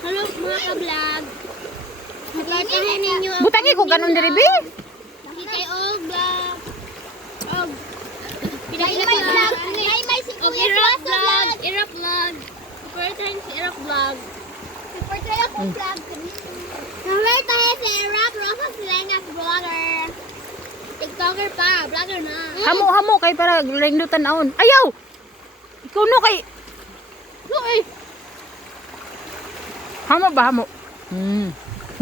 Hello mga ka-vlog. Supportahan ninyo ang Butangi ko ganun diri bi. kay Og vlog. Og. Pinay vlog. May si Kuya vlog. Irap vlog. Supportahan si Irap vlog. Supportahan ako vlog. Supportahan si Irap Rosas Lengas vlogger. TikToker pa, vlogger na. Hamo kay para ringdutan aon. Ayaw. Ikaw no kay. No eh. Hamo ba hamo?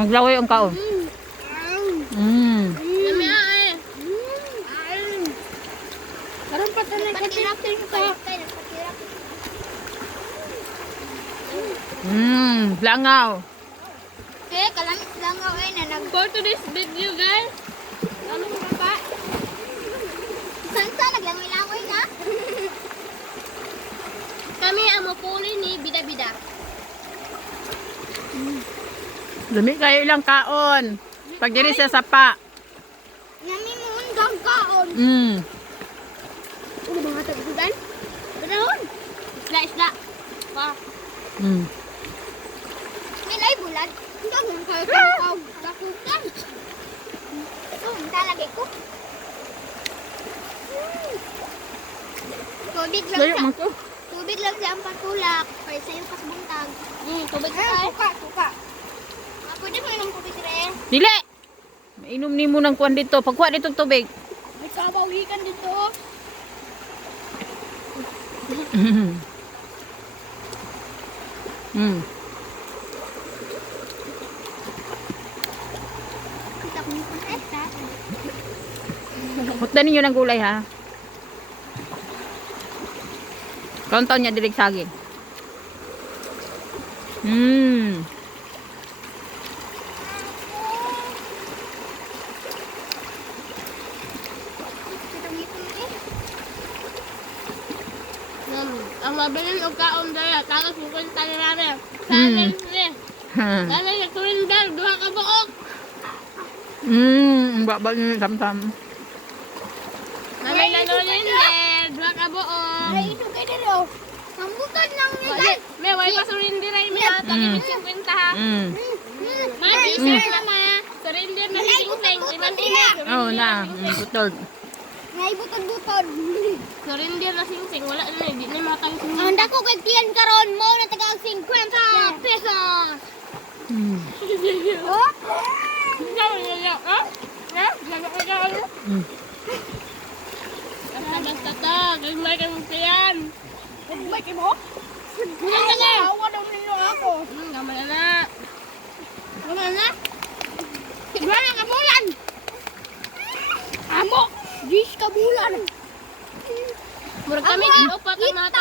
Maglaway ang kaon. Yummy eh. Karon pa tanay katirapin ko. Langaw. Okay, kalamit lang ako eh na for today's video guys. Ano mo pa? Saan naglangoy-langoy na? Kami ang mapuli ni Bida-Bida. Lami kayo ilang kaon. Pag diri sa sapa. Nami mo undang kaon. Ano mga tagdugan? Berahon. Isda. Wah. Milay bulan. Hindi ako kayo tawag. Takutan. Talagay ko. Tubig lang Layo siya. man ko. Tubig lang siya ang patulak. Para sa'yo pas buntag. Tubig ka. Tuka. Ako din mo inom tubig rin. Dili. Mainom ni mo ng kuan dito. Pagkuha dito tubig. May kabawikan dito. Kita ko nito sa esta. Hutdan ninyo ng gulay ha. Kauntaw niya dilig saging. Ang mabilin o kaon dala, tapos pupunta na namin. Challenge niya. Challenge na surrender, duha ka buok. Ang babal niyo samsam. Mamay na surrender, duha ka buok. Ay, ito kayo dito. Sambutan lang niya guys. May way pa surrender ay may tagimit 50 ha. Mami, sir na ma. Surrender na si Sing-Sing. Oh na, putol. Ngay butod-butod. Surrender na Sing-Sing, wala na di na matang sing. Ang dako kay tiyan karon mo na taga 50 pesos. Oh? Basta ta, gagmay kang tiyan. Gagmay kay mo? Gagmay na. Awa daw ninyo ako. Gagmay na. Gagmay na. Gagmay na kabulan. Amo. 10 ka bulan. Murag kami din upat ang mga